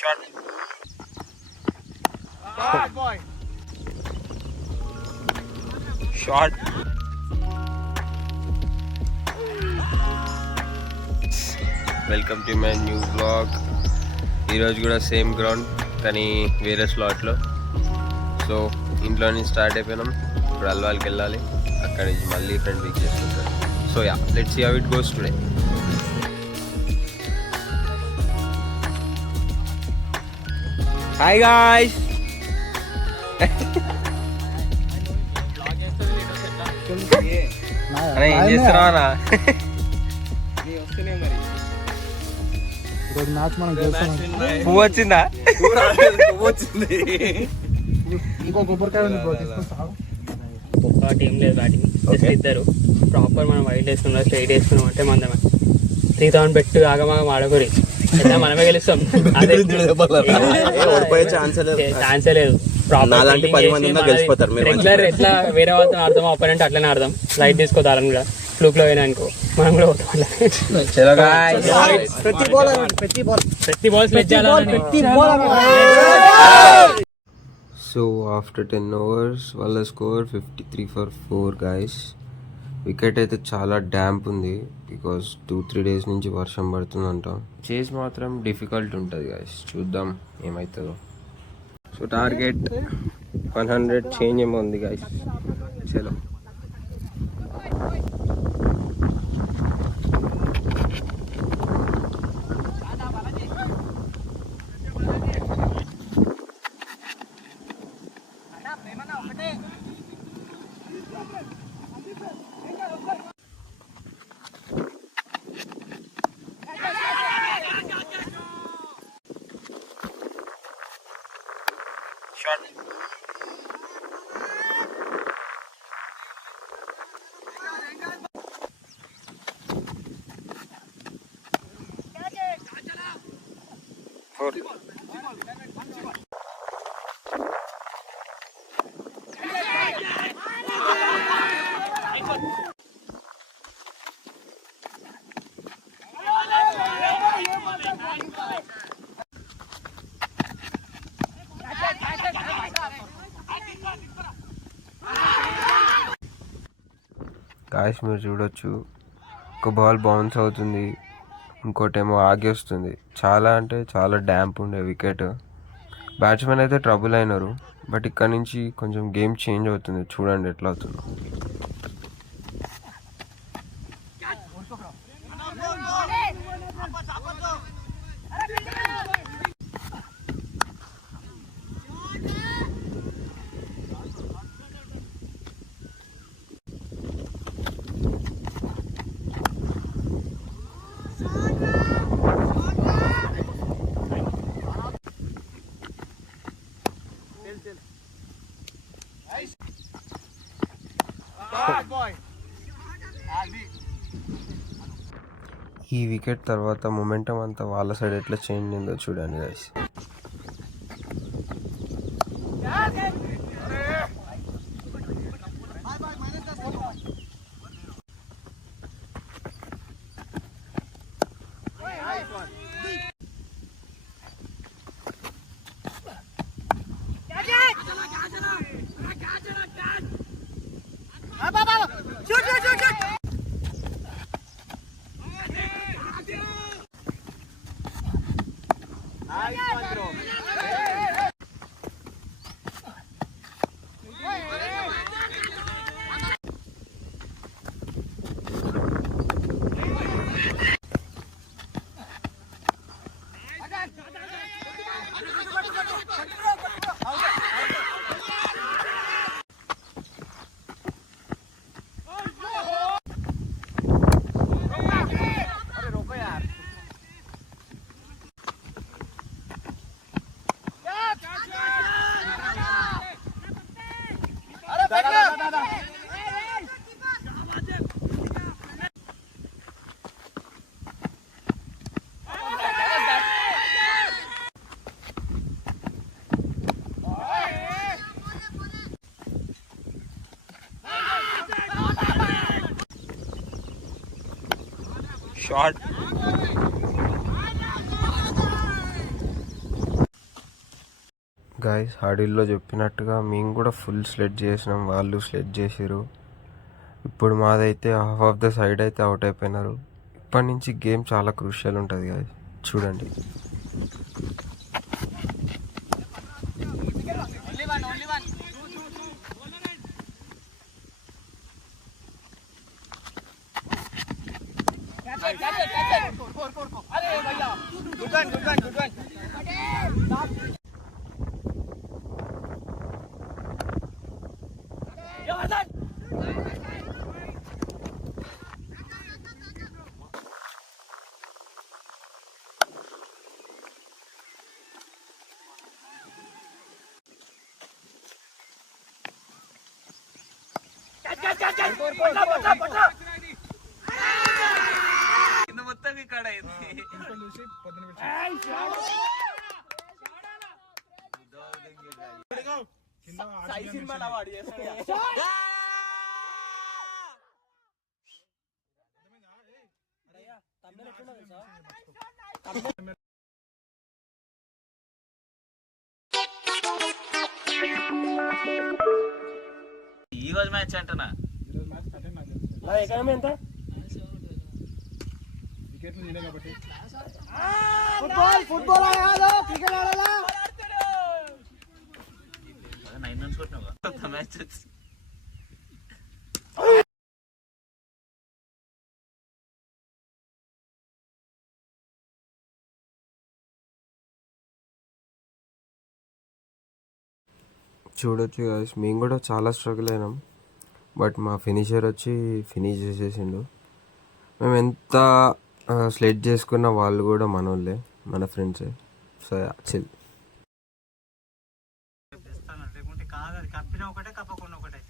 Shot. Bad boy. Shot. Welcome to my new vlog. ఈరోజు కూడా same ground కానీ వేరే స్లాట్లో. సో ఇంట్లో నుంచి స్టార్ట్ అయిపోయినాం. ఇప్పుడు అల్వాల్కి వెళ్ళాలి. అక్కడి నుంచి మళ్ళీ ఫ్రెండ్ పిక్ చేసుకుంటారు. So yeah, let's see how it goes today. Hi guys. ఏం చేస్తున్నావా? పువ్వు వచ్చిందా? ఇంకో కొబ్బరికాయ ఒక్కటి ఏం లేదు బ్యాటింగ్. జస్ట్ ఇద్దరు ప్రాపర్ మనం వైట్ వేసుకున్నాం, స్ట్రైట్ వేసుకున్నాం అంటే మందమే 3000 పెట్టు ఆగమాగం ఆడకూరి మనమే గెలుస్తాం. ఛాన్సే లేదు. రెగ్యులర్ ఎట్లా వేరే వాళ్ళతో ఆడతాం అపోనెంట్ అట్లనే ఆడదాం. లైట్ తీసుకోవాలి కూడా ఫ్లూక్ లో పోయినా అనుకో మనం కూడా పోతాం. ప్రతి బాల్ సో ఆఫ్టర్ 10 overs వాళ్ళ స్కోర్ 53 for 4 గైస్. వికెట్ అయితే చాలా డ్యాంప్ ఉంది బికాస్ 2-3 days నుంచి వర్షం పడుతుందంట. చేస్ మాత్రం డిఫికల్ట్ ఉంటుంది గైస్. చూద్దాం ఏమవుతుందో. సో టార్గెట్ 100 చేంజ్ ఏమో ఉంది గైస్. చలో shot. Four. గాయస్ మీరు చూడొచ్చు, ఒక బాల్ బౌన్స్ అవుతుంది, ఇంకోటేమో ఆగి వస్తుంది. చాలా అంటే చాలా డ్యాంప్ ఉండే వికెట్. బ్యాట్స్మెన్ అయితే ట్రబుల్ అయినారు. బట్ ఇక్కడ నుంచి కొంచెం గేమ్ చేంజ్ అవుతుంది. చూడండి ఎట్లా అవుతుందో. ఈ వికెట్ తర్వాత మొమెంటం అంతా వాళ్ళ సైడ్ ఎట్లా చేంజ్ అయిందో చూడండి గైస్. Shot. గాయస్ హాడీల్లో చెప్పినట్టుగా మేము కూడా ఫుల్ స్లెడ్ చేసినాం, వాళ్ళు స్లెడ్ చేసిరు. ఇప్పుడు మాదైతే హాఫ్ ఆఫ్ ద సైడ్ అయితే అవుట్ అయిపోయినారు. ఇప్పటి నుంచి గేమ్ చాలా క్రూషియల్ ఉంటుంది గాయస్, చూడండి. ఈ రోజు మ్యాచ్ అంటనా ఎకానమీ ఎంత? వికెట్లు నేనే కాబట్టి ఫుట్బాల్ ఆడాలా క్రికెట్ ఆడాలా 9 రన్స్ కొట్టినావు మ్యాచ్ చూడొచ్చు గాయస్, మేము కూడా చాలా స్ట్రగుల్ అయినాం. బట్ మా ఫినిషర్ వచ్చి ఫినిష్ చేసేసిండు. మేము ఎంత స్లెడ్ చేసుకున్న వాళ్ళు కూడా మనోళ్ళే, మన ఫ్రెండ్సే. So chill. లేకుంటే కాదు, కప్పిన ఒకటే కప్పకుండా ఒకటే